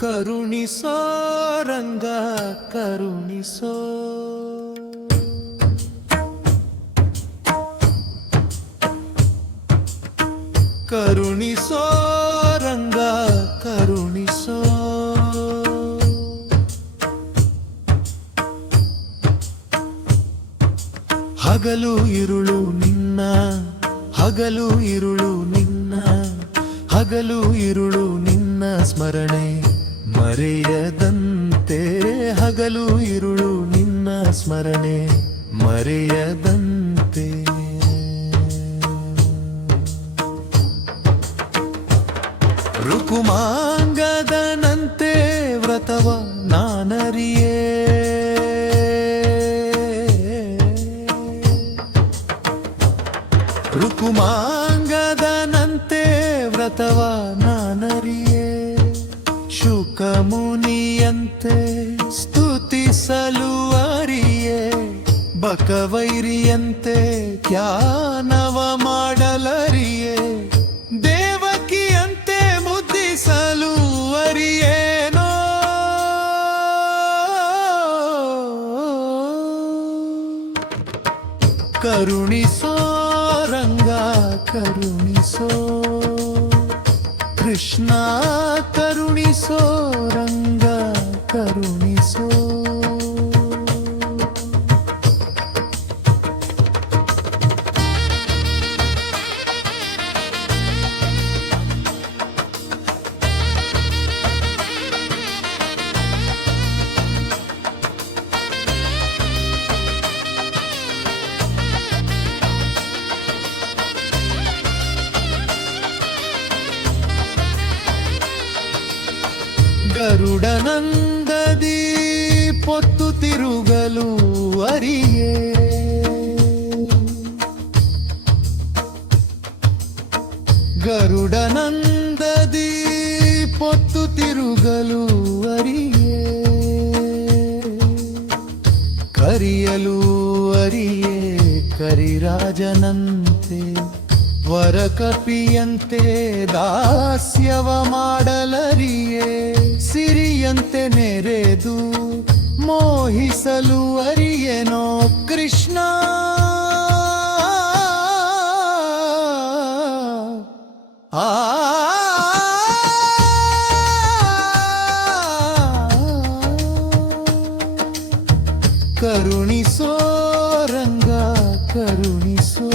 ಕರುಣಿಸೋ ರಂಗ ಕರುಣಿಸೋ ಕರುಣಿಸೋ ರಂಗ ಕರುಣಿಸೋ ಹಗಲು ಇರುಳು ನಿನ್ನ ಹಗಲು ಇರುಳು ನಿನ್ನ ಹಗಲು ಇರುಳು ನಿನ್ನ ಸ್ಮರಣೆ ಮರೆಯದಂತೆ ಹಗಲು ಇರುಳು ನಿನ್ನ ಸ್ಮರಣೆ ಮರೆಯದಂತೆ ರುಕುಮಾಂಗದನಂತೆ ವ್ರತವ ನಾನರಿಯೇ ರುಕುಮಾಂಗದನಂತೆ ವ್ರತವ ನಾನರಿಯೇ ಶುಕಮುನಿಯಂತೆ ಸ್ತುತಿಸಲು ಅರಿಯೇ ಬಕವೈರಿಯಂತೆ ಧ್ಯಾನವ ಮಾಡಲರಿಯೇ ದೇವಕಿಯಂತೆ ಮುದ್ದಿಸಲು ಅರಿಯೇನೋ ಕರುಣಿಸೋ ರಂಗ ಕರುಣಿಸೋ ಕೃಷ್ಣ ಕರುಣಿಸೋ ರಂಗ ಕರುಣಿಸೋ ಗರುಡನಂದದಿ ಪೊತ್ತು ತಿರುಗಲು ಅರಿಯೇ ಗರುಡನಂದದಿ ಪೊತ್ತು ತಿರುಗಲು ಅರಿಯೇ ಕರಿಯಲು ಅರಿಯೇ ಕರಿರಾಜನಂತೆ ವರಕಪಿಯಂತೆ ದಾಸ್ಯವ ಮಾಡಲರಿಯೇ ಸಿರಿಯಂತೆ ನೆರೆದು ಮೋಹಿಸಲು ಅರಿಯೇನೋ ಕೃಷ್ಣ ಆ ಕರುಣಿಸೋ ರಂಗ ಕರುಣಿಸೋ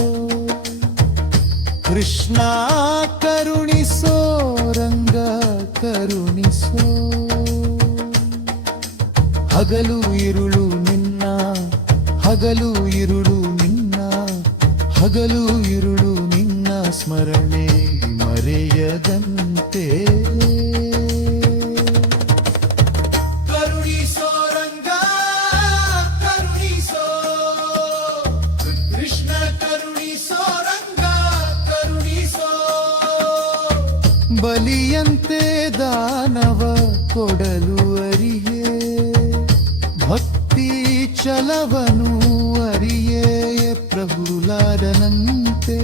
ಕೃಷ್ಣ ಕರುಣಿಸೋ ರಂಗ ಕರುಣಿಸೋ ಹಗಲು ಇರುಳು ನಿನ್ನ ಹಗಲು ಇರುಳು ನಿನ್ನ ಹಗಲು ಇರುಳು ನಿನ್ನ ಸ್ಮರಣೆ ಮರೆಯದಂತೆ ಕರುಣಿಸೋ ರಂಗ ಕರುಣಿಸೋ ಕೃಷ್ಣ ಕರುಣಿಸೋ ರಂಗ ಕರುಣಿಸೋ ಬಲಿಯಂತೆ ದಾನವ ಕೊಡಲು ಅರಿಯೇ ಭಕ್ತಿ ಚಲವನು ಅರಿಯೇ ಪ್ರಭುಲಾದನಂತೆ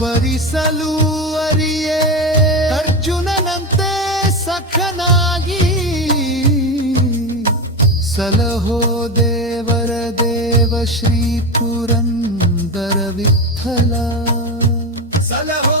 ವರಿಸಲು ಅರಿಯೇ ಅರ್ಜುನನಂತೆ ಸಖನಾಗಿ ಸಲಹೋ ದೇವರ ದೇವ ಶ್ರೀ ಪುರಂದರ ವಿಠಲ ಸಲಹೋ